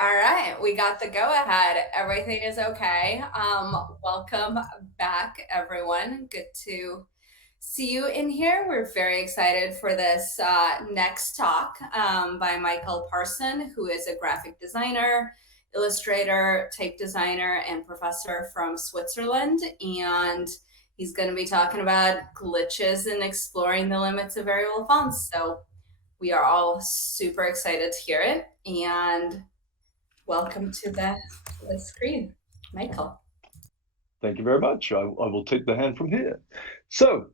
All right, we got the go ahead. Everything is okay. Welcome back, everyone. Good to see you in here. We're very excited for this next talk by Michael Parson, who is a graphic designer, illustrator, type designer, and professor from Switzerland. And he's going to be talking about glitches and exploring the limits of variable fonts. So we are all super excited to hear it. And welcome to the screen, Michael. Thank you very much. I will take the hand from here. So,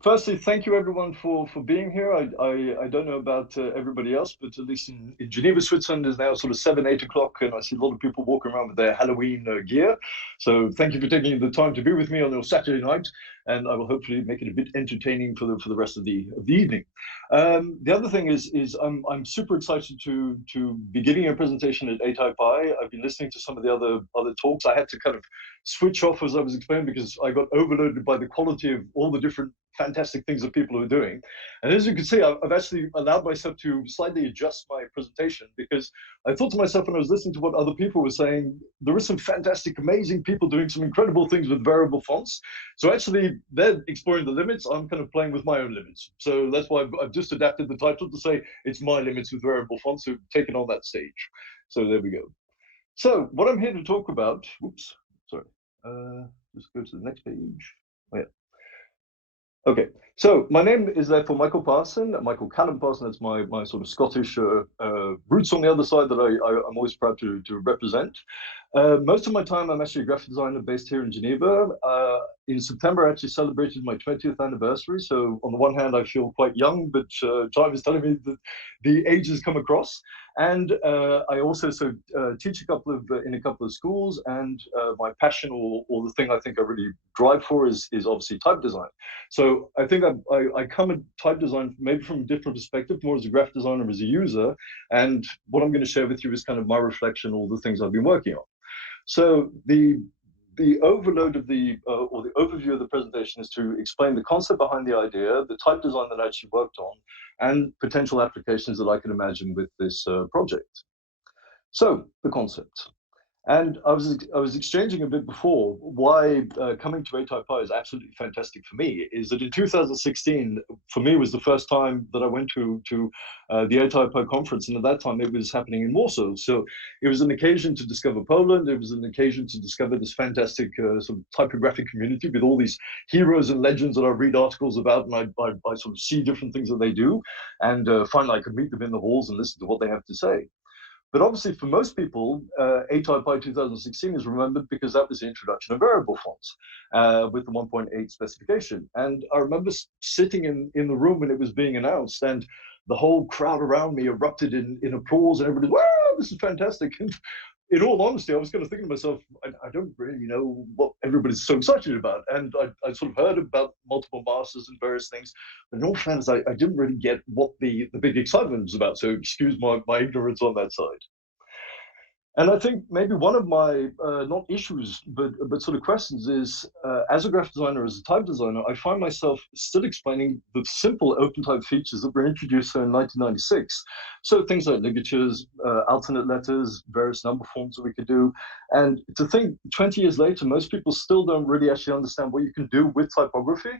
firstly, thank you everyone for being here. I don't know about everybody else, but at least in Geneva, Switzerland, is now sort of 7, 8 o'clock, and I see a lot of people walking around with their Halloween gear. So, thank you for taking the time to be with me on your Saturday night, and I will hopefully make it a bit entertaining for the rest of the evening. The other thing is I'm super excited to be giving a presentation at ATypI. I've been listening to some of the other talks. I had to kind of switch off as I was explaining because I got overloaded by the quality of all the different fantastic things that people are doing. And as you can see, I've actually allowed myself to slightly adjust my presentation because I thought to myself when I was listening to what other people were saying, there are some fantastic, amazing people doing some incredible things with variable fonts. So actually, they're exploring the limits. I'm kind of playing with my own limits. So that's why I've just adapted the title to say it's my limits with variable fonts. So taken on that stage. So there we go. So what I'm here to talk about, whoops, sorry, just go to the next page. Oh, yeah. Okay, so my name is therefore Michael Parson, Michael Callum Parson. That's my sort of Scottish roots on the other side that I'm always proud to represent. Most of my time, I'm actually a graphic designer based here in Geneva. In September, I actually celebrated my 20th anniversary. So on the one hand, I feel quite young, but time is telling me that the age has come across. And I also teach in a couple of schools, and my passion or the thing I think I really drive for is obviously type design. So I think I come at type design maybe from a different perspective, more as a graphic designer, as a user. And what I'm going to share with you is kind of my reflection, all the things I've been working on. So the overload of or the overview of the presentation is to explain the concept behind the idea, the type design that I actually worked on, and potential applications that I can imagine with this project. So the concept. And I was exchanging a bit before why coming to ATypI is absolutely fantastic for me. Is that in 2016 for me was the first time that I went to the ATypI conference, and at that time it was happening in Warsaw. So it was an occasion to discover Poland. It was an occasion to discover this fantastic sort of typographic community with all these heroes and legends that I read articles about, and I sort of see different things that they do, and finally I could meet them in the halls and listen to what they have to say. But obviously, for most people, ATypI 2016 is remembered because that was the introduction of variable fonts with the 1.8 specification. And I remember sitting in the room when it was being announced, and the whole crowd around me erupted in applause, and everybody, wow, this is fantastic. And in all honesty, I was kind of thinking to myself, I don't really know what everybody's so excited about. And I sort of heard about multiple masters and various things, but in all fairness, I didn't really get what the big excitement was about. So excuse my ignorance on that side. And I think maybe one of my not issues, but sort of questions is, as a graphic designer, as a type designer, I find myself still explaining the simple open type features that were introduced in 1996. So things like ligatures, alternate letters, various number forms that we could do. And to think 20 years later, most people still don't really actually understand what you can do with typography.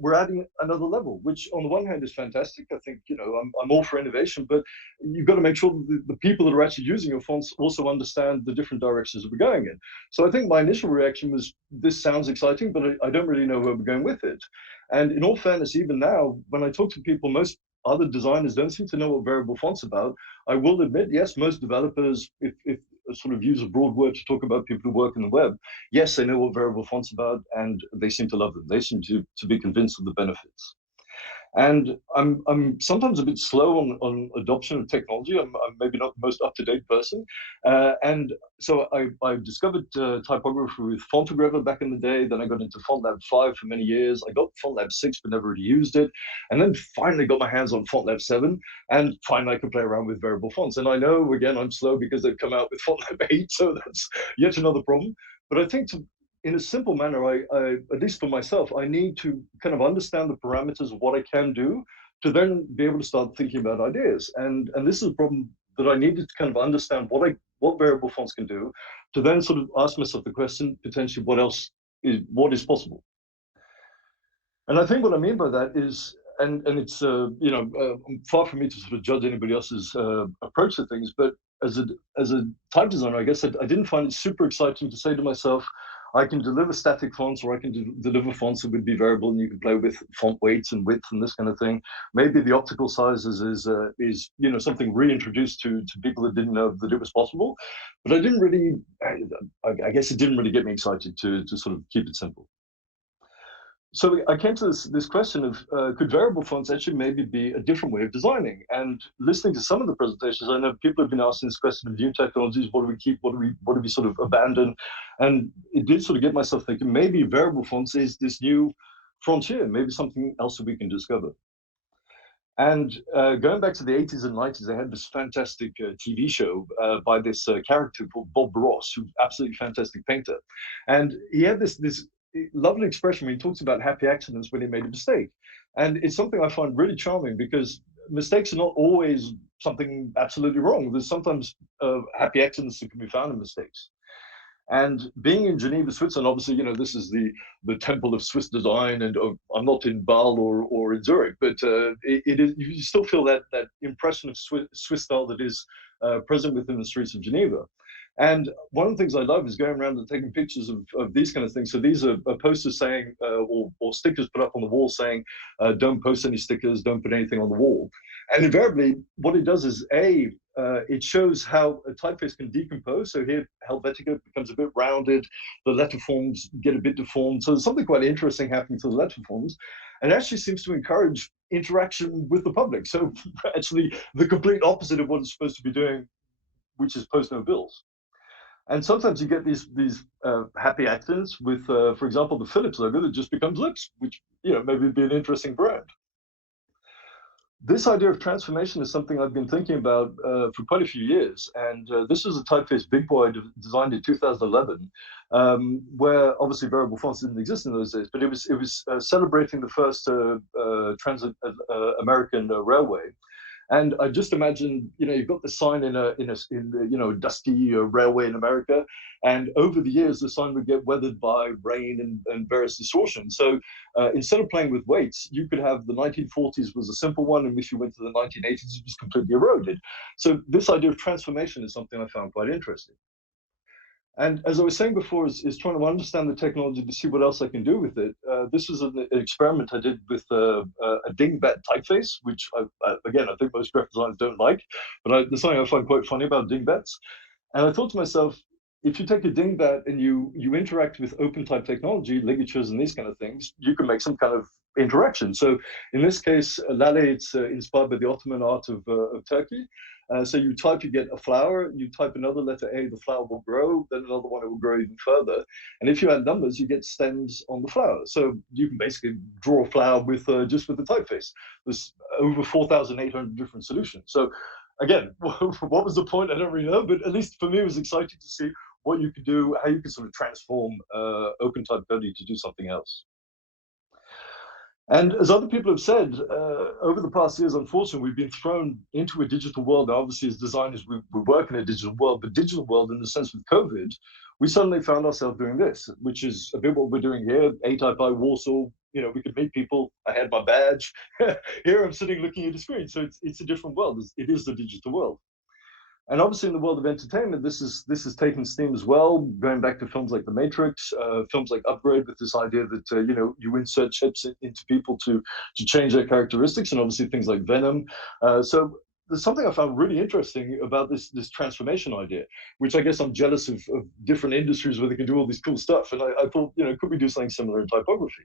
We're adding another level, which on the one hand is fantastic. I think, I'm all for innovation, but you've got to make sure that the people that are actually using your fonts also understand the different directions that we're going in. So I think my initial reaction was, this sounds exciting, but I don't really know where we're going with it. And in all fairness, even now, when I talk to people, most other designers don't seem to know what variable fonts about. I will admit, yes, most developers, if sort of use a broad word to talk about people who work in the web, yes, they know what variable fonts about, and they seem to love them. They seem to be convinced of the benefits. And I'm sometimes a bit slow on adoption of technology. I'm maybe not the most up-to-date person. And so I discovered typography with Fontograver back in the day. Then I got into FontLab 5 for many years. I got FontLab 6, but never really used it. And then finally got my hands on FontLab 7. And finally I could play around with variable fonts. And I know, again, I'm slow because they've come out with FontLab 8, so that's yet another problem. But I think in a simple manner, at least for myself, I need to kind of understand the parameters of what I can do to then be able to start thinking about ideas. And this is a problem that I needed to kind of understand what variable fonts can do, to then sort of ask myself the question, potentially, what is possible. And I think what I mean by that is, and it's far from me to sort of judge anybody else's approach to things, but as a type designer, I guess I didn't find it super exciting to say to myself, I can deliver static fonts, or I can deliver fonts that would be variable, and you can play with font weights and width and this kind of thing. Maybe the optical sizes is something reintroduced to people that didn't know that it was possible, but I didn't really. I guess it didn't really get me excited to sort of keep it simple. So I came to this question of could variable fonts actually maybe be a different way of designing? And listening to some of the presentations, I know people have been asking this question of new technologies: what do we keep? What do we sort of abandon? And it did sort of get myself thinking, maybe variable fonts is this new frontier, maybe something else that we can discover. And going back to the 80s and 90s, they had this fantastic TV show by this character called Bob Ross, who's absolutely fantastic painter. And he had this lovely expression when he talks about happy accidents when he made a mistake. And it's something I find really charming, because mistakes are not always something absolutely wrong. There's sometimes happy accidents that can be found in mistakes. And being in Geneva, Switzerland, obviously, this is the temple of Swiss design, and I'm not in Basel or in Zurich, but it is, you still feel that impression of Swiss style that is present within the streets of Geneva. And one of the things I love is going around and taking pictures of these kind of things. So these are posters saying, or stickers put up on the wall saying, don't post any stickers, don't put anything on the wall. And invariably, what it does is, it shows how a typeface can decompose. So here, Helvetica becomes a bit rounded, the letterforms get a bit deformed. So there's something quite interesting happening to the letterforms, and actually seems to encourage interaction with the public. So actually, the complete opposite of what it's supposed to be doing, which is post no bills. And sometimes you get these happy accidents with, for example, the Philips logo that just becomes lips, which maybe would be an interesting brand. This idea of transformation is something I've been thinking about for quite a few years. And this was a typeface big boy designed in 2011, where obviously variable fonts didn't exist in those days, but it was celebrating the first American railway. And I just imagine, you've got the sign in the dusty railway in America, and over the years the sign would get weathered by rain and various distortions. So instead of playing with weights, you could have the 1940s was a simple one, and if you went to the 1980s, it was completely eroded. So this idea of transformation is something I found quite interesting. And as I was saying before, is trying to understand the technology to see what else I can do with it. This is an experiment I did with a dingbat typeface, which again, I think most graphic designers don't like, but there's something I find quite funny about dingbats. And I thought to myself, if you take a dingbat and you interact with open type technology, ligatures and these kind of things, you can make some kind of interaction. So in this case, Lale, it's inspired by the Ottoman art of Turkey. So you type, you get a flower, you type another letter A, the flower will grow, then another one, it will grow even further. And if you add numbers, you get stems on the flower. So you can basically draw a flower with just with the typeface. There's over 4,800 different solutions. So again, what was the point? I don't really know, but at least for me, it was exciting to see what you could do, how you could sort of transform open type coding to do something else. And as other people have said, over the past years, unfortunately, we've been thrown into a digital world. Now, obviously, as designers, we work in a digital world, but digital world in the sense with COVID, we suddenly found ourselves doing this, which is a bit what we're doing here. ATypI, Warsaw, we could meet people. I had my badge. Here I'm sitting looking at a screen. So it's a different world. It is the digital world. And obviously, in the world of entertainment, this is taking steam as well. Going back to films like The Matrix, films like Upgrade, with this idea that you insert chips into people to change their characteristics, and obviously things like Venom. So there's something I found really interesting about this transformation idea, which I guess I'm jealous of different industries where they can do all this cool stuff. And I thought, could we do something similar in typography?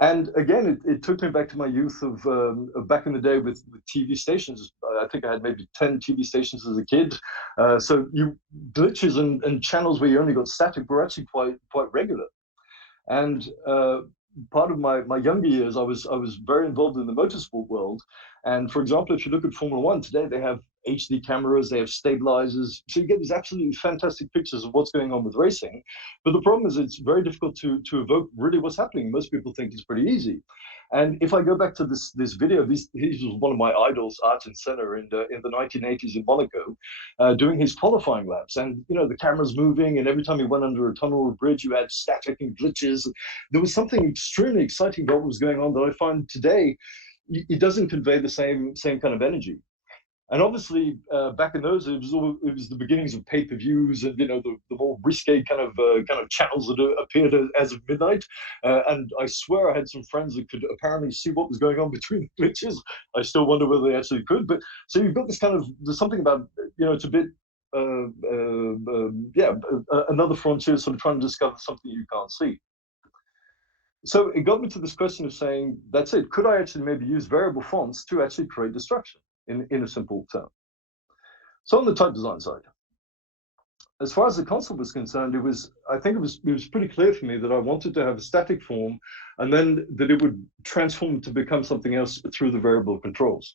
And again, it took me back to my youth of back in the day with TV stations. I think I had maybe 10 TV stations as a kid. So glitches and channels where you only got static were actually quite regular. And part of my younger years, I was very involved in the motorsport world. And for example, if you look at Formula One today, they have HD cameras, they have stabilizers. So you get these absolutely fantastic pictures of what's going on with racing. But the problem is it's very difficult to evoke really what's happening. Most people think it's pretty easy. And if I go back to this video, he was one of my idols, Ayrton Senna, in the 1980s in Monaco, doing his qualifying laps. And the camera's moving, and every time he went under a tunnel or a bridge, you had static and glitches. There was something extremely exciting about what was going on that I find today it doesn't convey the same kind of energy. And obviously, back in those, it was the beginnings of pay-per-views and the more risque kind of channels that appeared as of midnight. And I swear I had some friends that could apparently see what was going on between the glitches. I still wonder whether they actually could. But so you've got this kind of there's something about it's a bit another frontier, sort of trying to discover something you can't see. So it got me to this question of saying, that's it. Could I actually maybe use variable fonts to actually create destruction in a simple term? So on the type design side, as far as the console was concerned, I think it was pretty clear for me that I wanted to have a static form and then that it would transform to become something else through the variable controls.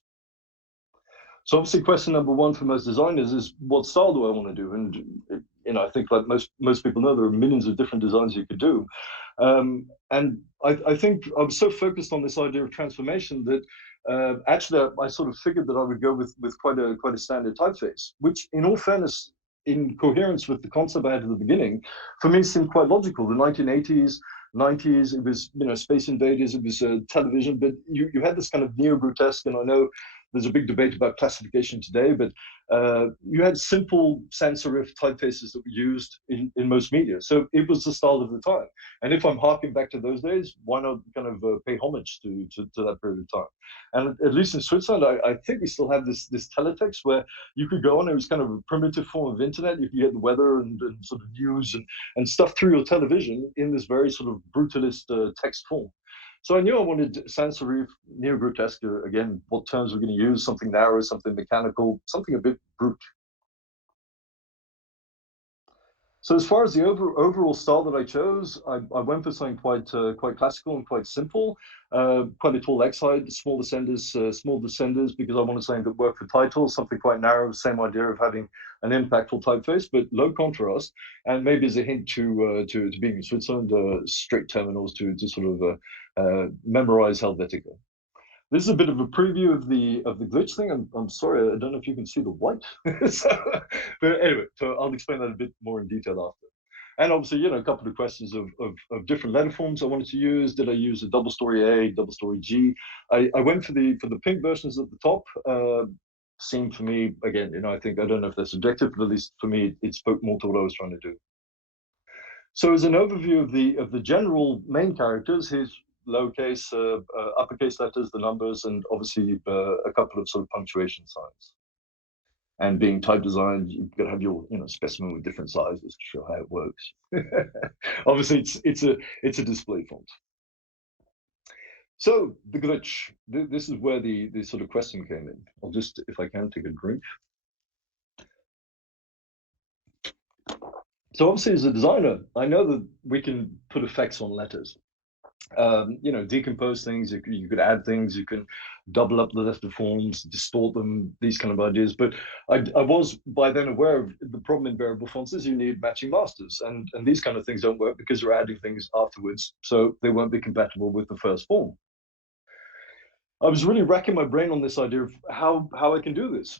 So obviously question number one for most designers is what style do I want to do? And I think like most people know, there are millions of different designs you could do. And I think I was so focused on this idea of transformation that actually I sort of figured that I would go with quite a standard typeface, which in all fairness, in coherence with the concept I had at the beginning, for me seemed quite logical. The 1980s, 90s, it was Space Invaders, it was television, but you had this kind of neo-grotesque, and I know there's a big debate about classification today, but you had simple sans serif typefaces that were used in most media. So it was the style of the time. And if I'm harking back to those days, why not kind of pay homage to that period of time? And at least in Switzerland, I think we still have this teletext where you could go on. It was kind of a primitive form of internet. You could get the weather and sort of news and stuff through your television in this very sort of brutalist text form. So I knew I wanted sans serif, neo-grotesque, again, what terms we're going to use, something narrow, something mechanical, something a bit brute. So as far as the overall style that I chose, I went for something quite classical and quite simple, quite a tall X height, small descenders, because I wanted something that worked for titles, something quite narrow, same idea of having an impactful typeface, but low contrast, and maybe as a hint to being in Switzerland, straight terminals to sort of memorize Helvetica. This is a bit of a preview of the glitch thing. I'm sorry, I don't know if you can see the white. So, but anyway, so I'll explain that a bit more in detail after. And obviously, a couple of questions of different letter forms I wanted to use. Did I use a double story A, double story G? I went for the pink versions at the top. Seemed for me, again, I don't know if that's subjective, but at least for me, it spoke more to what I was trying to do. So as an overview of the general main characters, here's lowercase, uppercase letters, the numbers, and obviously a couple of sort of punctuation signs. And being type designed, you've got to have your specimen with different sizes to show how it works. Obviously, it's a display font. So the glitch. This is where the sort of question came in. I'll just, if I can, take a drink. So obviously, as a designer, I know that we can put effects on letters. Decompose things. You could add things. You can double up the letter forms, distort them. These kind of ideas. But I was by then aware of the problem in variable fonts is you need matching masters, and these kind of things don't work because you're adding things afterwards, so they won't be compatible with the first form. I was really racking my brain on this idea of how I can do this,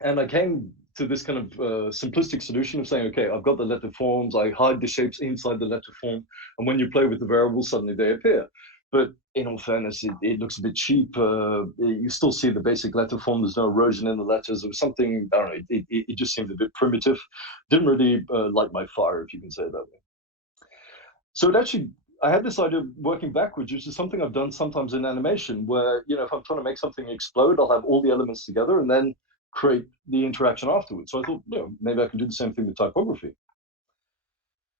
and I came to this kind of simplistic solution of saying, okay, I've got the letter forms, I hide the shapes inside the letter form, and when you play with the variables, suddenly they appear. But in all fairness, it looks a bit cheap. You still see the basic letter form. There's no erosion in the letters. There was something, I don't know, it just seemed a bit primitive. Didn't really light my fire, if you can say it that way. So it actually, I had this idea of working backwards, which is something I've done sometimes in animation, where, if I'm trying to make something explode, I'll have all the elements together and then create the interaction afterwards. So I thought, maybe I can do the same thing with typography.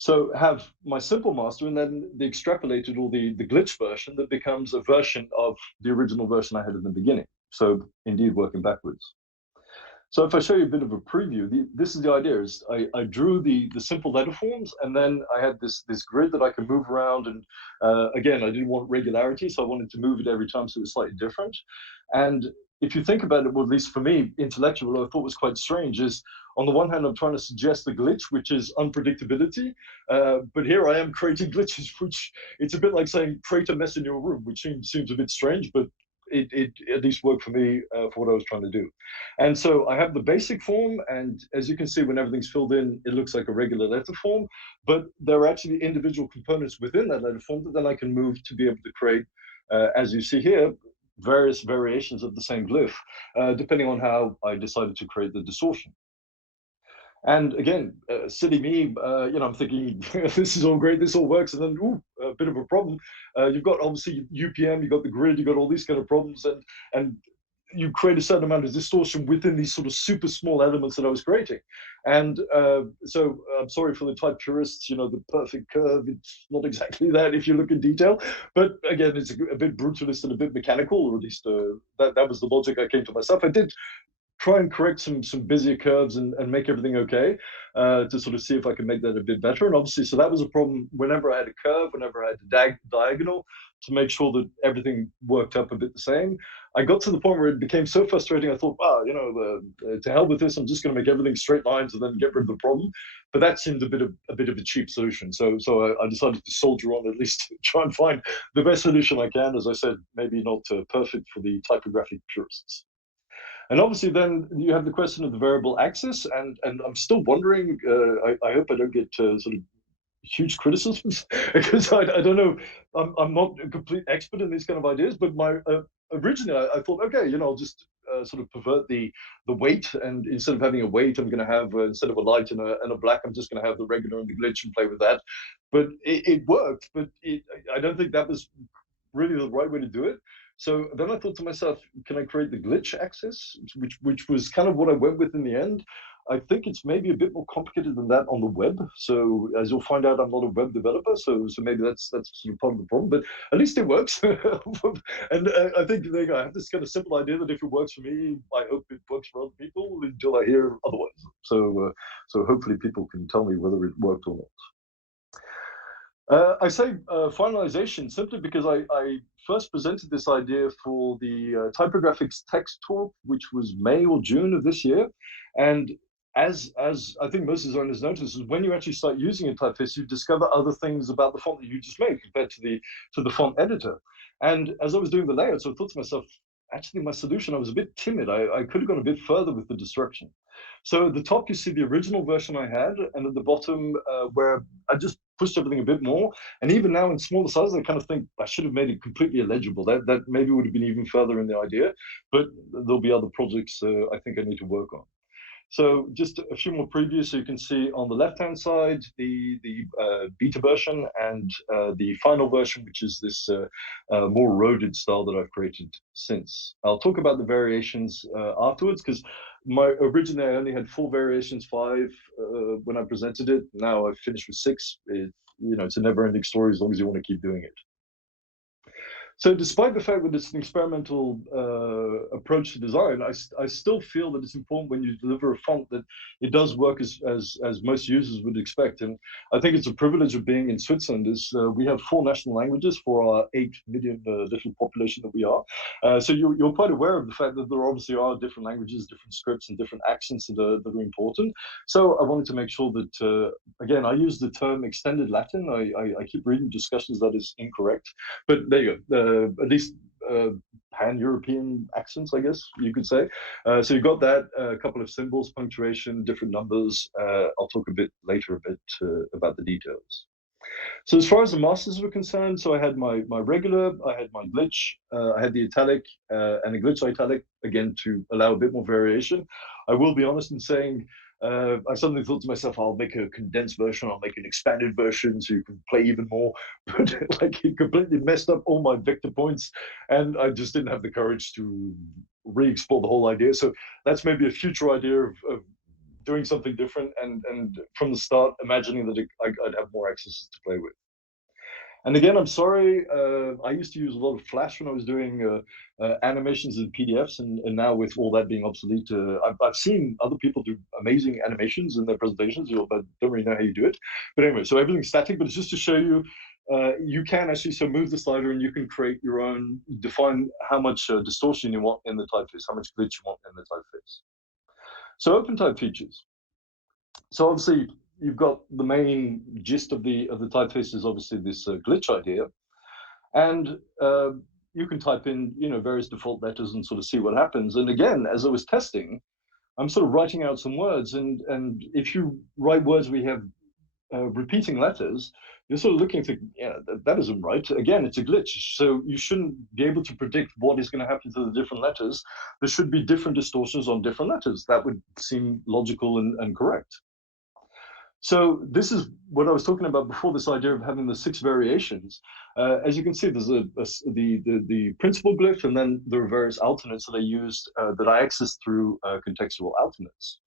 So have my simple master and then the extrapolated or the glitch version that becomes a version of the original version I had in the beginning. So indeed working backwards. So if I show you a bit of a preview, this is the idea: is I drew the simple letter forms, and then I had this grid that I could move around. And again, I didn't want regularity, so I wanted to move it every time so it was slightly different. And if you think about it, well, at least for me, intellectually, what I thought was quite strange is, on the one hand, I'm trying to suggest the glitch, which is unpredictability, but here I am creating glitches, which it's a bit like saying create a mess in your room, which seems a bit strange, but it at least worked for me for what I was trying to do. And so I have the basic form, and as you can see, when everything's filled in, it looks like a regular letter form, but there are actually individual components within that letter form that then I can move to be able to create, as you see here, various variations of the same glyph, depending on how I decided to create the distortion. And again, silly me, I'm thinking this is all great, this all works, and then a bit of a problem. You've got obviously UPM, you've got the grid, you've got all these kind of problems, and you create a certain amount of distortion within these sort of super small elements that I was creating. And so I'm sorry for the type purists, the perfect curve, it's not exactly that if you look in detail. But again, it's a bit brutalist and a bit mechanical, or at least that was the logic I came to myself. I did try and correct some Bezier curves and make everything okay, to sort of see if I could make that a bit better. And obviously, so that was a problem whenever I had a curve, whenever I had a diagonal, to make sure that everything worked up a bit the same. I got to the point where it became so frustrating. I thought, wow, to hell with this. I'm just going to make everything straight lines and then get rid of the problem. But that seemed a bit of a cheap solution. So I decided to soldier on, at least try and find the best solution I can. As I said, maybe not perfect for the typographic purists. And obviously, then you have the question of the variable axis, and I'm still wondering. I hope I don't get sort of huge criticisms because I don't know. I'm not a complete expert in these kind of ideas, but my originally I thought, okay, I'll just sort of pervert the weight, and instead of having a weight, I'm going to have instead of a light and a black, I'm just going to have the regular and the glitch and play with that. But it worked, but I don't think that was really the right way to do it. So then I thought to myself, can I create the glitch axis, which was kind of what I went with in the end. I think it's maybe a bit more complicated than that on the web. So as you'll find out, I'm not a web developer, so maybe that's sort of part of the problem. But at least it works, and I think there you go. I have this kind of simple idea that if it works for me, I hope it works for other people until I hear otherwise. So hopefully people can tell me whether it worked or not. I say finalization simply because I first presented this idea for the typographics text talk, which was May or June of this year. And as I think most designers notice, is when you actually start using a typeface, you discover other things about the font that you just made compared to the font editor. And as I was doing the layouts, I thought to myself, actually, my solution, I was a bit timid. I could have gone a bit further with the disruption. So at the top, you see the original version I had, and at the bottom, where I just pushed everything a bit more. And even now in smaller sizes, I kind of think I should have made it completely illegible. That maybe would have been even further in the idea, but there'll be other projects I think I need to work on. So just a few more previews. So you can see on the left-hand side, the beta version and the final version, which is this more eroded style that I've created since. I'll talk about the variations afterwards, because originally I only had 4 variations, 5 when I presented it. Now I've finished with 6. It's a never-ending story as long as you want to keep doing it. So despite the fact that it's an experimental approach to design, I still feel that it's important when you deliver a font that it does work as most users would expect. And I think it's a privilege of being in Switzerland is we have 4 national languages for our 8 million little population that we are. So you're quite aware of the fact that there obviously are different languages, different scripts, and different accents that are important. So I wanted to make sure that, again, I use the term extended Latin. I keep reading discussions that is incorrect, but there you go. At least pan-European accents, I guess you could say. So you've got that, a couple of symbols, punctuation, different numbers. I'll talk a bit later about the details. So as far as the masters were concerned, so I had my regular, I had my glitch, I had the italic, and a glitch italic, again, to allow a bit more variation. I will be honest in saying, I suddenly thought to myself, I'll make a condensed version, I'll make an expanded version so you can play even more. But like it completely messed up all my vector points, and I just didn't have the courage to re-explore the whole idea. So that's maybe a future idea of doing something different, and from the start imagining that I'd have more accesses to play with. And again, I'm sorry, I used to use a lot of Flash when I was doing animations and PDFs, and now with all that being obsolete, I've seen other people do amazing animations in their presentations, but don't really know how you do it. But anyway, so everything's static, but it's just to show you, you can actually so move the slider and you can create your own, define how much distortion you want in the typeface, how much glitch you want in the typeface. So OpenType features. So obviously you've got the main gist of the typeface is obviously this glitch idea, and you can type in various default letters and sort of see what happens. And again, as I was testing, I'm sort of writing out some words, and if you write words we have repeating letters, you're sort of looking to, yeah, that isn't right. Again, it's a glitch. So you shouldn't be able to predict what is going to happen to the different letters. There should be different distortions on different letters. That would seem logical and correct. So this is what I was talking about before, this idea of having the 6 variations. As you can see, there's the principal glyph, and then there are various alternates that I used that I accessed through contextual alternates.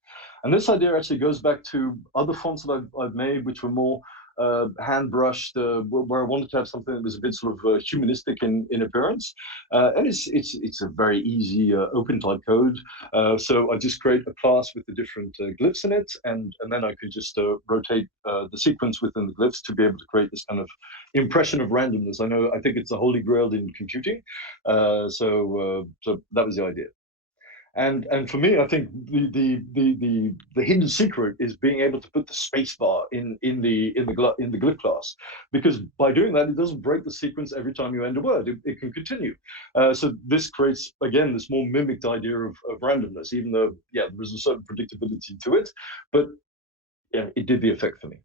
And this idea actually goes back to other fonts that I've made, which were more hand brushed, where I wanted to have something that was a bit sort of humanistic in appearance. And it's a very easy open type code. So I just create a class with the different glyphs in it, and then I could just rotate the sequence within the glyphs to be able to create this kind of impression of randomness. I think it's the holy grail in computing. So that was the idea. And for me, I think the hidden secret is being able to put the space bar in the glyph class, because by doing that, it doesn't break the sequence every time you end a word. It can continue. So this creates, again, this more mimicked idea of randomness, even though, yeah, there's a certain predictability to it, but yeah, it did the effect for me.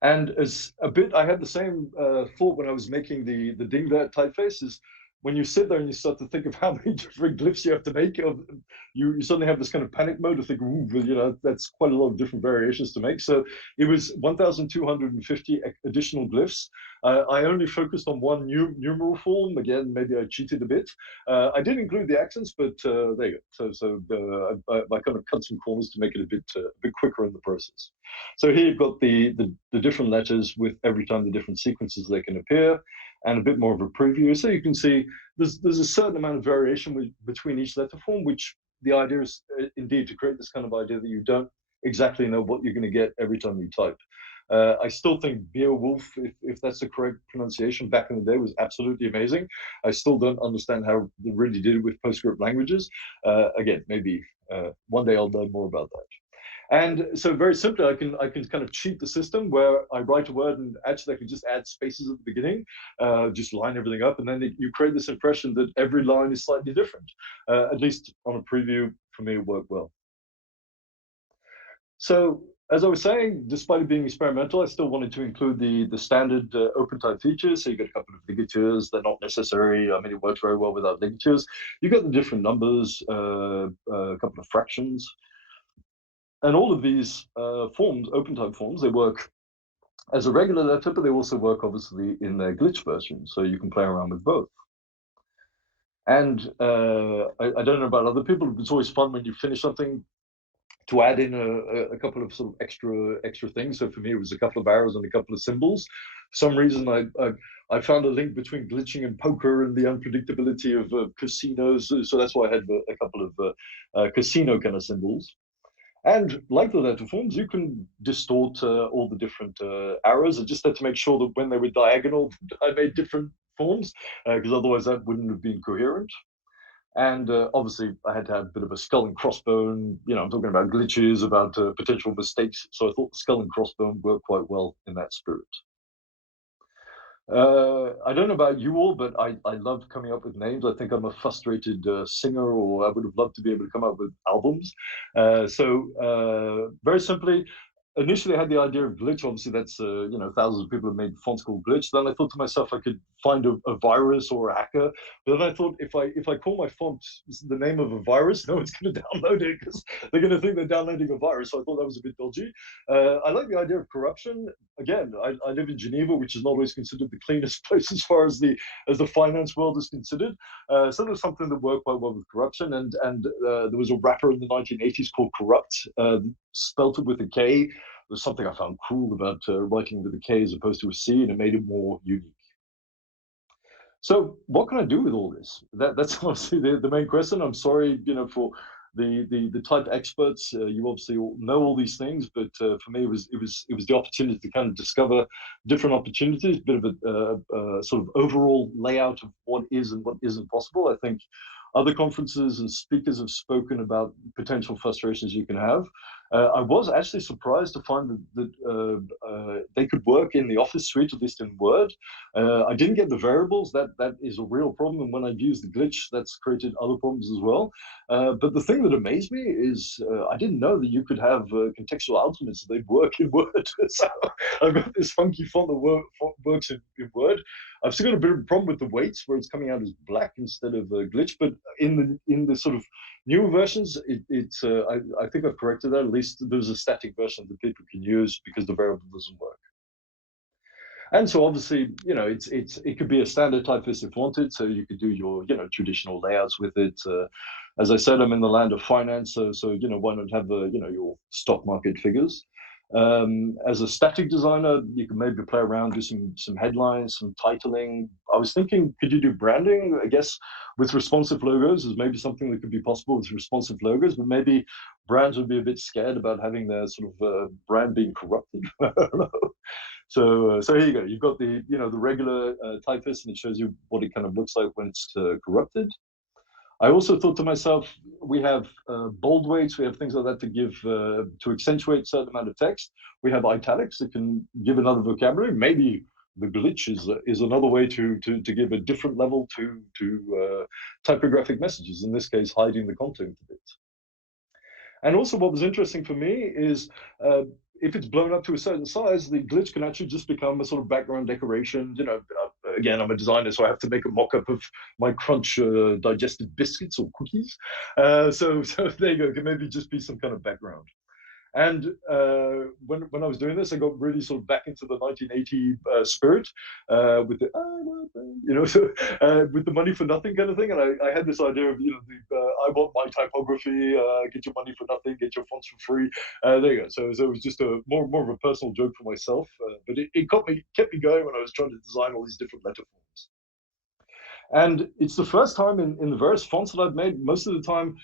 And as a bit, I had the same thought when I was making the dingbat typeface. Is when you sit there and you start to think of how many different glyphs you have to make, you suddenly have this kind of panic mode of thinking, ooh, well, that's quite a lot of different variations to make. So it was 1,250 additional glyphs. I only focused on one numeral form. Again, maybe I cheated a bit. I did include the accents, but there you go. So I kind of cut some corners to make it a bit quicker in the process. So here you've got the different letters with every time the different sequences they can appear, and a bit more of a preview. So you can see there's a certain amount of variation between each letter form, which the idea is indeed to create this kind of idea that you don't exactly know what you're going to get every time you type. I still think Beowulf, if that's the correct pronunciation, back in the day was absolutely amazing. I still don't understand how they really did it with PostScript languages. Again, maybe one day I'll learn more about that. And so very simply, I can kind of cheat the system where I write a word and actually I can just add spaces at the beginning, just line everything up, and then you create this impression that every line is slightly different. At least on a preview, for me, it worked well. So as I was saying, despite it being experimental, I still wanted to include the standard OpenType features. So you get a couple of ligatures. They're not necessary. I mean, it works very well without ligatures. You got the different numbers, a couple of fractions. And all of these forms, OpenType forms, they work as a regular letter, but they also work obviously in their glitch version. So you can play around with both. And I don't know about other people, but it's always fun when you finish something to add in a couple of sort of extra things. So for me, it was a couple of arrows and a couple of symbols. For some reason, I found a link between glitching and poker and the unpredictability of casinos. So that's why I had a couple of casino kind of symbols. And like the letter forms, you can distort all the different arrows. I just had to make sure that when they were diagonal, I made different forms, because otherwise that wouldn't have been coherent. And obviously, I had to have a bit of a skull and crossbone. I'm talking about glitches, about potential mistakes. So I thought the skull and crossbone worked quite well in that spirit. I don't know about you all, but I love coming up with names. I think I'm a frustrated singer, or I would have loved to be able to come up with albums. So very simply, initially I had the idea of glitch. Obviously, that's thousands of people have made fonts called glitch. Then I thought to myself I could find a virus or a hacker. But then I thought if I call my font the name of a virus, no one's going to download it because they're going to think they're downloading a virus. So I thought that was a bit dodgy. I like the idea of Koruption. Again, I live in Geneva, which is not always considered the cleanest place as far as the finance world is considered. So there's something that worked quite well with Koruption, and there was a rapper in the 1980s called Corrupt, spelt it with a K. There's something I found cool about writing with a K as opposed to a C, and it made it more unique. So what can I do with all this? That's honestly the main question. I'm sorry, for the type experts. You obviously know all these things, but for me, it was the opportunity to kind of discover different opportunities, a bit of a sort of overall layout of what is and what isn't possible. I think other conferences and speakers have spoken about potential frustrations you can have. I was actually surprised to find that they could work in the Office suite, at least in Word. I didn't get the variables. That is a real problem. And when I've used the glitch, that's created other problems as well. But the thing that amazed me is I didn't know that you could have contextual alternates that they work in Word. So I've got this funky font that works in Word. I've still got a bit of a problem with the weights where it's coming out as black instead of glitch. But in the sort of newer versions, I think I've corrected that. At least there's a static version that people can use because the variable doesn't work. And so obviously, it could be a standard typeface if wanted. So you could do your traditional layouts with it. As I said, I'm in the land of finance, so why not have your stock market figures? As a static designer, you can maybe play around, do some headlines, some titling. I was thinking, could you do branding? I guess with responsive logos is maybe something that could be possible with responsive logos, but maybe brands would be a bit scared about having their sort of brand being corrupted. I don't know. So here you go. You've got the regular typeface, and it shows you what it kind of looks like when it's corrupted. I also thought to myself, we have bold weights, we have things like that to give to accentuate a certain amount of text. We have italics that can give another vocabulary. Maybe the glitch is another way to give a different level to typographic messages. In this case, hiding the content a bit. And also, what was interesting for me is if it's blown up to a certain size, the glitch can actually just become a sort of background decoration. Again, I'm a designer, so I have to make a mock-up of my crunch digested biscuits or cookies. So there you go. It can maybe just be some kind of background. And when I was doing this, I got really sort of back into the 1980 spirit with the with the money for nothing kind of thing. And I had this idea of I want my typography, get your money for nothing, get your fonts for free. There you go. So it was just a more of a personal joke for myself, but it kept me going when I was trying to design all these different letter forms. And it's the first time in the various fonts that I've made. Most of the time,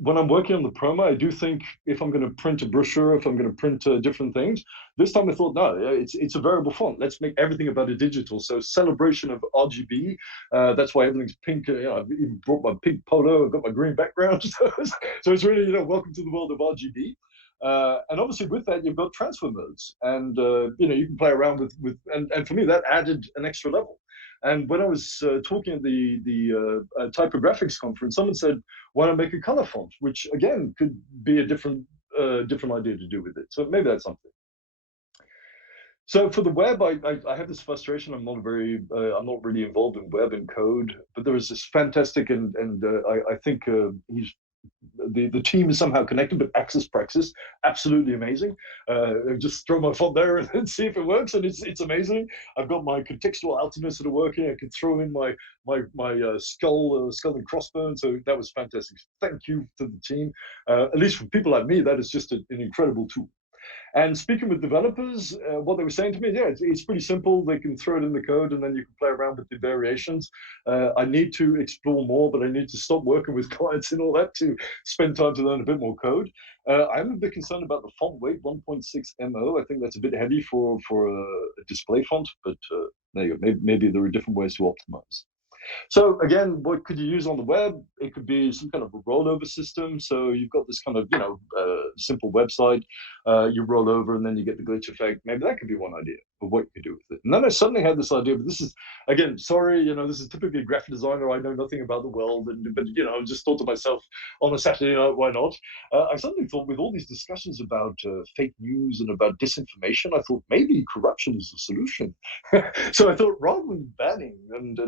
when I'm working on the promo, I do think if I'm going to print a brochure, if I'm going to print different things. This time I thought, no, it's a variable font. Let's make everything about a digital. So celebration of RGB. That's why everything's pink. I've even brought my pink polo. I've got my green background. So it's really, welcome to the world of RGB. And obviously with that, you've got transfer modes. And, you can play around with and for me, that added an extra level. And when I was talking at the typographics conference, someone said, "Why not make a color font?" Which again could be a different idea to do with it. So maybe that's something. So for the web, I have this frustration. I'm not really involved in web and code, but there was this fantastic and I think he's the team is somehow connected, but Access Praxis, absolutely amazing. Just throw my font there and see if it works, and it's amazing. I've got my contextual alternates that are working. I can throw in my skull and crossbones, so that was fantastic. Thank you to the team. At least for people like me, that is just an incredible tool. And speaking with developers, what they were saying to me, yeah, it's pretty simple. They can throw it in the code and then you can play around with the variations. I need to explore more, but I need to stop working with clients and all that to spend time to learn a bit more code. I'm a bit concerned about the font weight, 1.6 MO. I think that's a bit heavy for a display font, but there you go. Maybe there are different ways to optimize. So again, what could you use on the web? It could be some kind of a rollover system. So you've got this kind of, simple website, you roll over and then you get the glitch effect. Maybe that could be one idea of what you could do with it. And then I suddenly had this idea, but this is, again, sorry, this is typically a graphic designer. I know nothing about the world, but I just thought to myself on a Saturday night, why not? I suddenly thought with all these discussions about fake news and about disinformation, I thought maybe corruption is the solution. So I thought rather than banning, and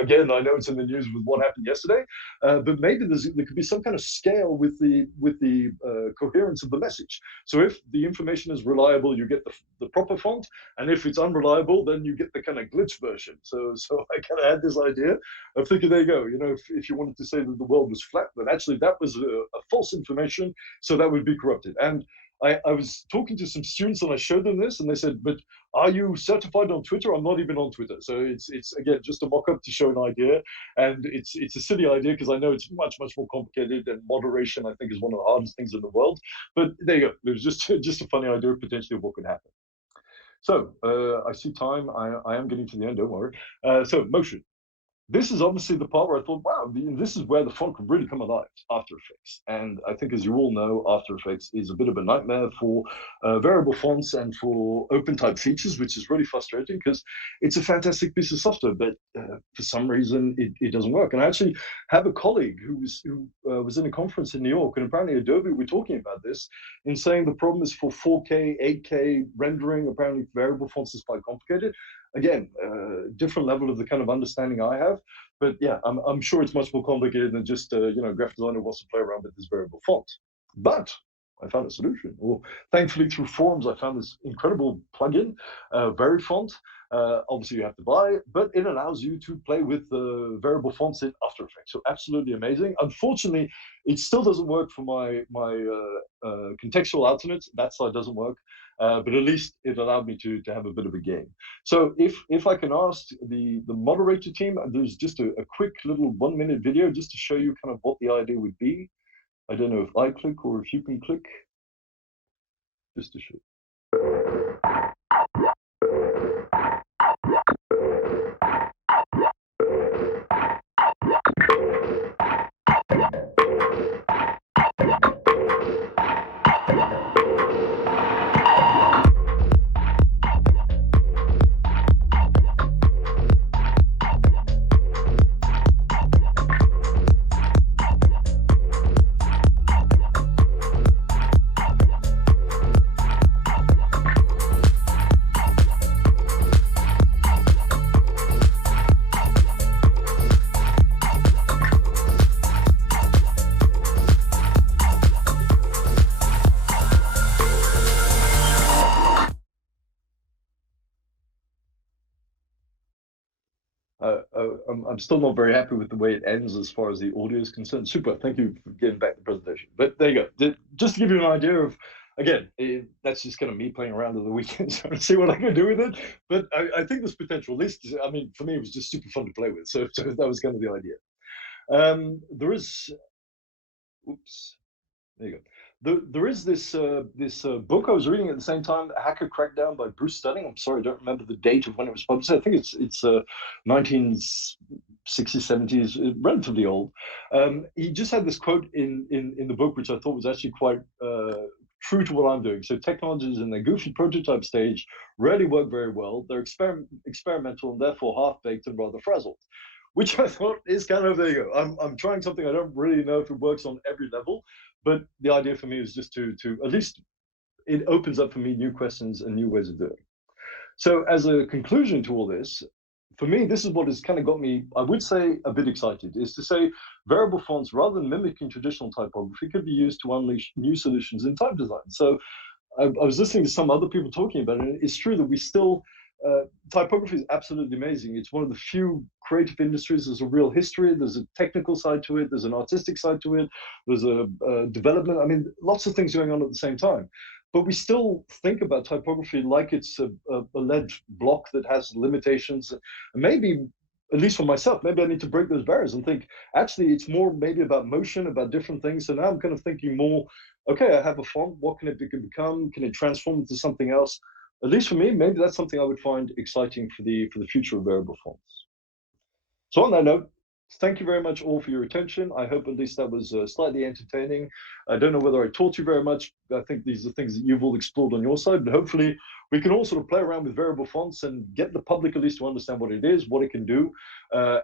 again, I know it's in the news with what happened yesterday, but maybe there could be some kind of scale with the coherence of the message. So if the information is reliable, you get the proper font, and if it's unreliable, then you get the kind of glitch version. So I kind of had this idea of thinking, there you go. If you wanted to say that the world was flat, but actually that was a false information, so that would be corrupted. And I was talking to some students and I showed them this and they said, but are you certified on Twitter? I'm not even on Twitter. So it's again, just a mock-up to show an idea. And it's a silly idea because I know it's much, much more complicated, and moderation, I think, is one of the hardest things in the world. But there you go. It was just a funny idea potentially of what could happen. So I see time. I am getting to the end, don't worry. So motion. This is obviously the part where I thought, wow, this is where the font can really come alive, After Effects. And I think, as you all know, After Effects is a bit of a nightmare for variable fonts and for open type features, which is really frustrating because it's a fantastic piece of software, but for some reason it doesn't work. And I actually have a colleague who was in a conference in New York, and apparently Adobe were talking about this in saying the problem is for 4K, 8K rendering. Apparently variable fonts is quite complicated. Again, different level of the kind of understanding I have. But yeah, I'm sure it's much more complicated than just graphic designer wants to play around with this variable font. But I found a solution. Well, thankfully through forums, I found this incredible plugin, Verifont. Obviously, you have to buy, but it allows you to play with variable fonts in After Effects. So absolutely amazing. Unfortunately, it still doesn't work for my contextual alternates. That side doesn't work. But at least it allowed me to have a bit of a game. So if I can ask the moderator team, there's just a quick little 1 minute video just to show you kind of what the idea would be. I don't know if I click or if you can click, just to show. I'm still not very happy with the way it ends as far as the audio is concerned. Super, thank you for getting back the presentation. But there you go. Just to give you an idea of, again, that's just kind of me playing around on the weekends trying to see what I can do with it. But I think there's potential. At least, I mean, for me, it was just super fun to play with. So that was kind of the idea. There is, oops. There you go. There is this book I was reading at the same time, Hacker Crackdown by Bruce Sterling. I'm sorry, I don't remember the date of when it was published. I think it's 1960s, 70s, relatively old. He just had this quote in the book, which I thought was actually quite true to what I'm doing. So technologies in their goofy prototype stage rarely work very well. They're experimental and therefore half-baked and rather frazzled. Which I thought is kind of, there you go. I'm trying something I don't really know if it works on every level, but the idea for me is just to at least it opens up for me new questions and new ways of doing. So as a conclusion to all this, for me, this is what has kind of got me, I would say, a bit excited, is to say variable fonts, rather than mimicking traditional typography, could be used to unleash new solutions in type design. So I was listening to some other people talking about it, and it's true that we still, typography is absolutely amazing. It's one of the few creative industries. There's a real history. There's a technical side to it. There's an artistic side to it. There's a development. I mean, lots of things going on at the same time. But we still think about typography like it's a lead block that has limitations. And maybe, at least for myself, maybe I need to break those barriers and think, actually, it's more maybe about motion, about different things. So now I'm kind of thinking more, okay, I have a font. What can it become? Can it transform into something else? At least for me, maybe that's something I would find exciting for the future of variable fonts. So on that note, thank you very much all for your attention. I hope at least that was slightly entertaining. I don't know whether I taught you very much. I think these are things that you've all explored on your side, but hopefully we can all sort of play around with variable fonts and get the public at least to understand what it is, what it can do,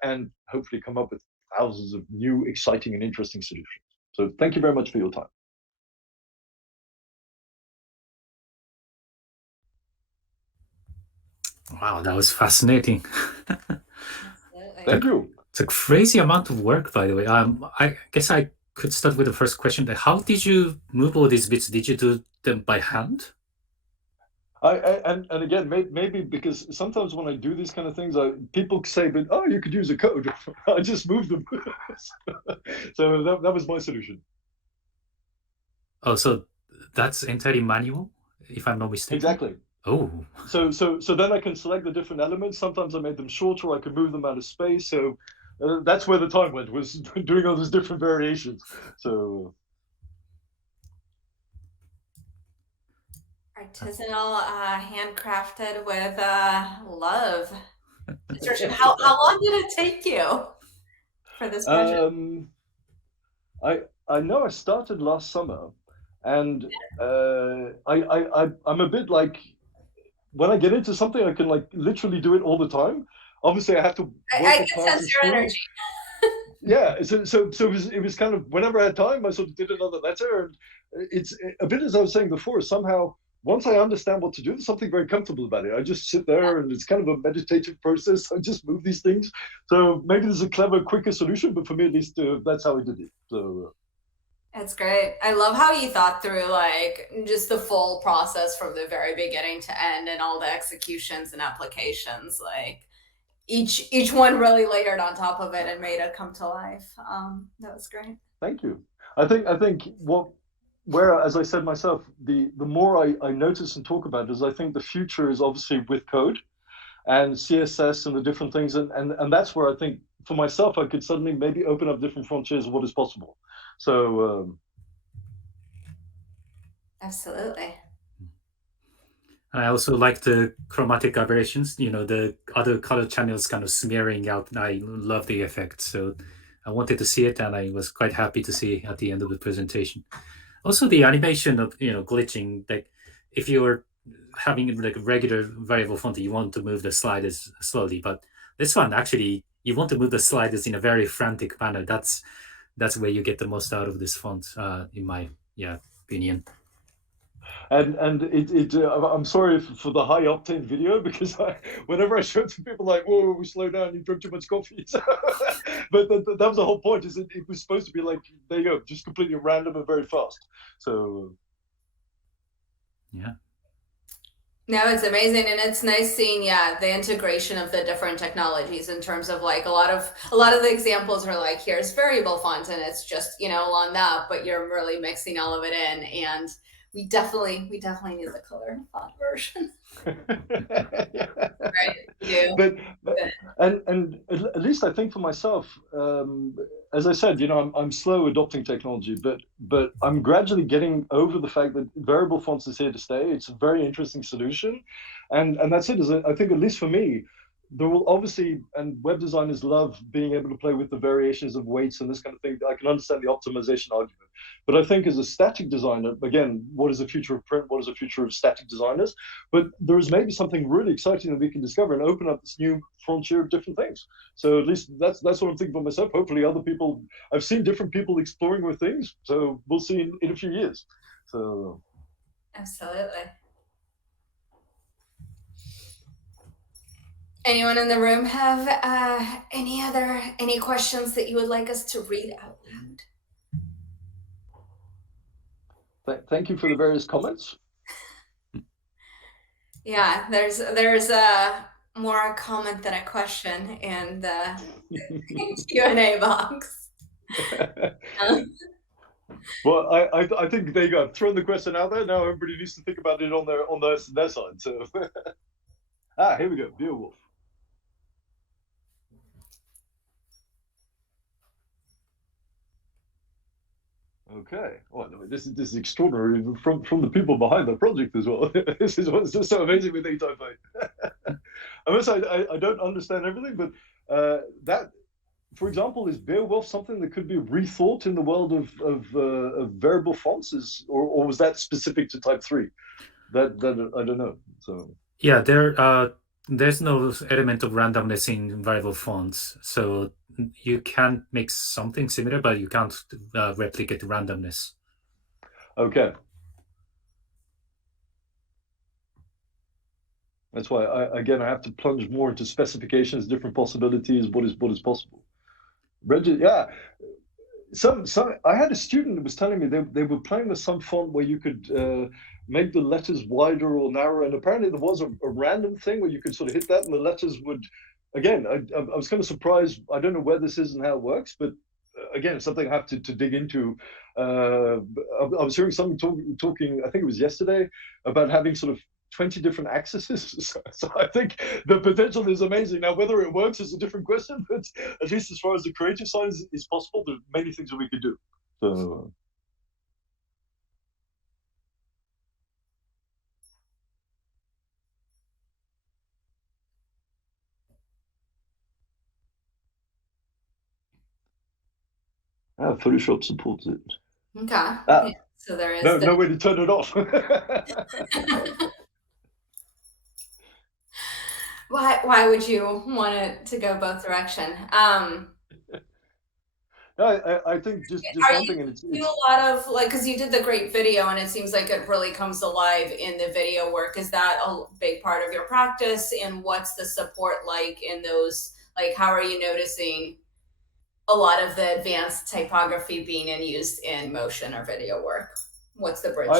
and hopefully come up with thousands of new, exciting and interesting solutions. So thank you very much for your time. Wow, that was fascinating. Thank you. It's a crazy amount of work, by the way. I guess I could start with the first question. How did you move all these bits? Did you do them by hand? And again, maybe because sometimes when I do these kind of things, people say, "But oh, you could use a code." I just move them. So that was my solution. Oh, so that's entirely manual, if I'm not mistaken. Exactly. Oh. So then I can select the different elements. Sometimes I made them shorter. I could move them out of space. So that's where the time went, was doing all those different variations. So artisanal, handcrafted with love. How long did it take you for this project? I know I started last summer, and I'm a bit like, when I get into something, I can like literally do it all the time. Obviously, I have to work I with can clients sense in your school. energy. Yeah, so it was kind of, whenever I had time, I sort of did another letter, and it's a bit as I was saying before. Somehow, once I understand what to do, there's something very comfortable about it. I just sit there, and it's kind of a meditative process. I just move these things. So maybe there's a clever, quicker solution, but for me at least, that's how I did it. So. It's great. I love how you thought through like just the full process from the very beginning to end and all the executions and applications. Like each one really layered on top of it and made it come to life. That was great. Thank you. I think where, as I said myself, the more I notice and talk about it, is I think the future is obviously with code and CSS and the different things, and that's where I think for myself I could suddenly maybe open up different frontiers of what is possible. So absolutely. I also like the chromatic aberrations, the other color channels kind of smearing out. I love the effect. So I wanted to see it, and I was quite happy to see at the end of the presentation. Also, the animation of, glitching, like if you're having like a regular variable font, you want to move the sliders slowly, but this one, actually, you want to move the sliders in a very frantic manner. That's where you get the most out of this font, in my opinion. and I'm sorry for the high octane video, because whenever I show it to people, like, whoa, we slow down, you drink too much coffee. But that was the whole point, is it was supposed to be like, there you go, just completely random and very fast. So yeah. No, it's amazing, and it's nice seeing, the integration of the different technologies in terms of like a lot of the examples are like, here's variable font, and it's just along that, but you're really mixing all of it in, and we definitely need the color font version. Right? Yeah. But and at least I think for myself, as I said, I'm slow adopting technology, but I'm gradually getting over the fact that variable fonts is here to stay. It's a very interesting solution, and that's it. I think, at least for me, there will obviously, and web designers love being able to play with the variations of weights and this kind of thing. I can understand the optimization argument, but I think as a static designer, again, what is the future of print? What is the future of static designers? But there is maybe something really exciting that we can discover and open up this new frontier of different things. So at least that's what I'm thinking for myself. Hopefully other people, I've seen different people exploring with things, so we'll see in a few years. So absolutely. Anyone in the room have any questions that you would like us to read out loud? Thank you for the various comments. Yeah, there's more a comment than a question in the Q&A box. Well, I think there you go. I've thrown the question out there. Now everybody needs to think about it on their side. So here we go. Beowulf. Okay. Well, this is extraordinary from the people behind the project as well. This is what's just so amazing with ATypI. I must say, I don't understand everything, but that, for example, is Beowulf something that could be rethought in the world of variable fonts, or was that specific to Type 3? That I don't know. So yeah, there's no element of randomness in variable fonts, so you can make something similar, but you can't replicate randomness. Okay. That's why I have to plunge more into specifications, different possibilities, what is possible. Yeah. I had a student that was telling me they were playing with some font where you could make the letters wider or narrower, and apparently there was a random thing where you could sort of hit that and the letters would, again, I was kind of surprised. I don't know where this is and how it works, but again, something I have to dig into. I was hearing someone talking, I think it was yesterday, about having sort of 20 different axes. So I think the potential is amazing. Now, whether it works is a different question, but at least as far as the creative side is possible, there are many things that we could do. So. Photoshop supports it. Okay. Yeah. So there is no way to turn it off. Why would you want it to go both direction? I think just one thing, and it's do a lot of like, because you did the great video and it seems like it really comes alive in the video work. Is that a big part of your practice, and what's the support like in those? Like, how are you noticing a lot of the advanced typography being used in motion or video work? What's the bridge?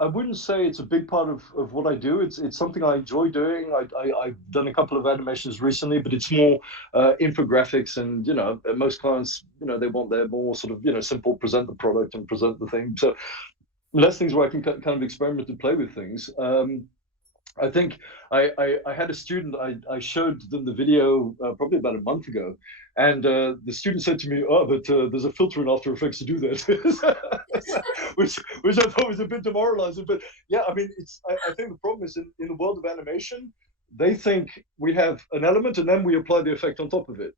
I wouldn't say it's a big part of what I do. It's something I enjoy doing. I've done a couple of animations recently, but it's more infographics, and most clients, they want their more sort of simple, present the product and present the thing. So less things where I can kind of experiment and play with things. I think I had a student, I showed them the video probably about a month ago, and the student said to me, "Oh, but there's a filter in After Effects to do that," which I thought was a bit demoralizing. But yeah, I mean, I think the problem is in the world of animation, they think we have an element and then we apply the effect on top of it.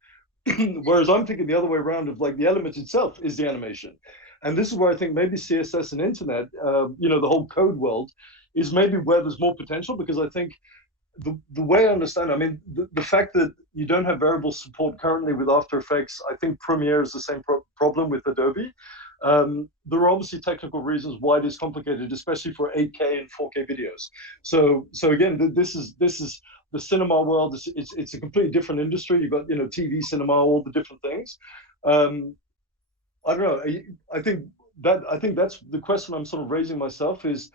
Whereas I'm thinking the other way around, of like the element itself is the animation. And this is where I think maybe CSS and internet, the whole code world, is maybe where there's more potential, because I think the way I understand, I mean, the fact that you don't have variable support currently with After Effects, I think Premiere is the same problem with Adobe. There are obviously technical reasons why it is complicated, especially for 8K and 4K videos. So again, this is the cinema world. It's a completely different industry. You've got TV, cinema, all the different things. I don't know. I think that's the question I'm sort of raising myself is,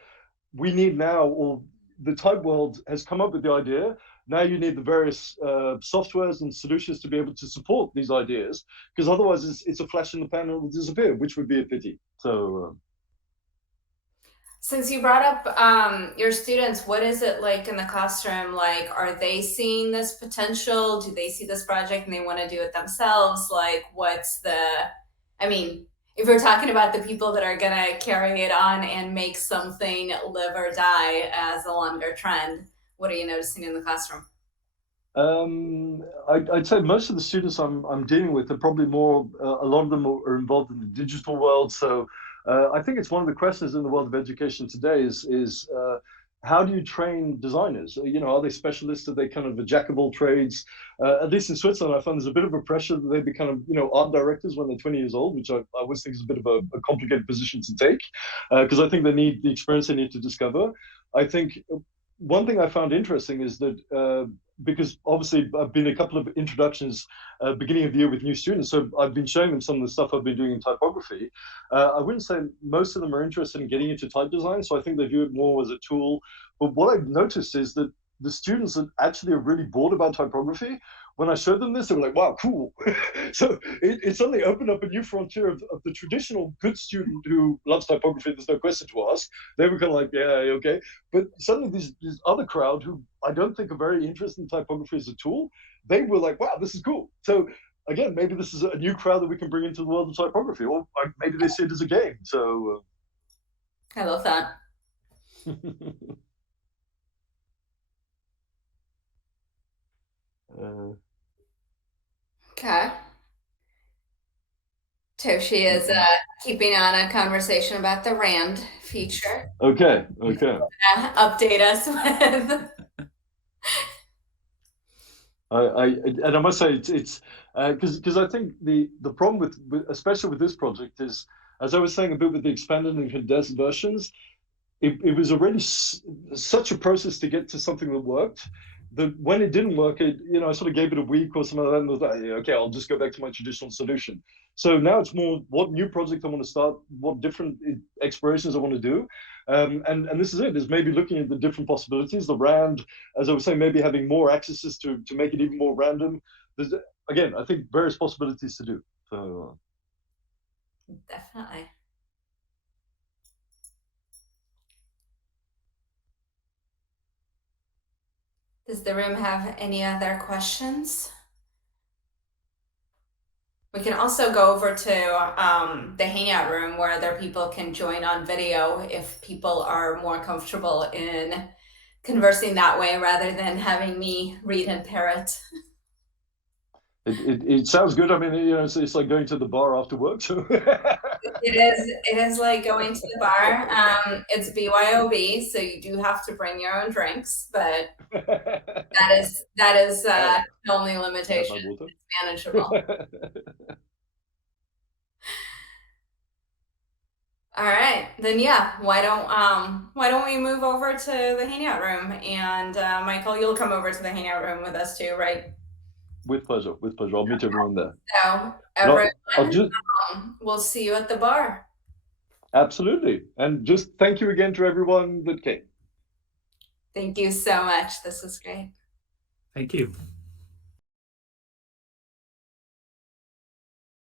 we need now, or the type world has come up with the idea. Now you need the various softwares and solutions to be able to support these ideas, because otherwise it's a flash in the pan and it will disappear, which would be a pity. So. Since you brought up your students, what is it like in the classroom? Like, are they seeing this potential? Do they see this project and they want to do it themselves? Like, I mean, if we're talking about the people that are going to carry it on and make something live or die as a longer trend, what are you noticing in the classroom? I'd say most of the students I'm dealing with are probably more, a lot of them are involved in the digital world. So I think it's one of the questions in the world of education today is how do you train designers? Are they specialists? Are they kind of a jack of all trades? At least in Switzerland, I find there's a bit of a pressure that they become, art directors when they're 20 years old, which I always think is a bit of a complicated position to take, because I think they need the experience they need to discover. I think one thing I found interesting is that because obviously I've been a couple of introductions beginning of the year with new students, so I've been showing them some of the stuff I've been doing in typography. I wouldn't say most of them are interested in getting into type design, so I think they view it more as a tool. But what I've noticed is that the students that actually are really bored about typography, when I showed them this, they were like, wow, cool. So it suddenly opened up a new frontier of the traditional good student who loves typography, there's no question to ask. They were kind of like, yeah, okay. But suddenly this other crowd who I don't think are very interested in typography as a tool, they were like, wow, this is cool. So again, maybe this is a new crowd that we can bring into the world of typography, or maybe they see it as a game. So I love that. Okay. Toshi is keeping on a conversation about the Rand feature. Okay. Update us with. I must say it's because I think the problem with especially with this project is, as I was saying a bit with the expanded and condensed versions, it was already such a process to get to something that worked, that when it didn't work, I sort of gave it a week or something like that, and was like, okay, I'll just go back to my traditional solution. So now it's more what new project I want to start, what different explorations I want to do. And this is it, is maybe looking at the different possibilities, the rand, as I was saying, maybe having more accesses to make it even more random. There's, again, I think various possibilities to do. So Definitely. Does the room have any other questions? We can also go over to the Hangout room where other people can join on video if people are more comfortable in conversing that way rather than having me read and parrot. it sounds good. I mean, it's like going to the bar after work. So It is like going to the bar. It's BYOB, so you do have to bring your own drinks, but that is the only limitation. It's manageable. All right, then yeah, why don't we move over to the Hangout room, and Michael, you'll come over to the Hangout room with us too, right? With pleasure, with pleasure. I'll meet everyone there. So everyone, I'll just we'll see you at the bar. absolutely, and just thank you again to everyone that came. Thank you so much. This was great. Thank you.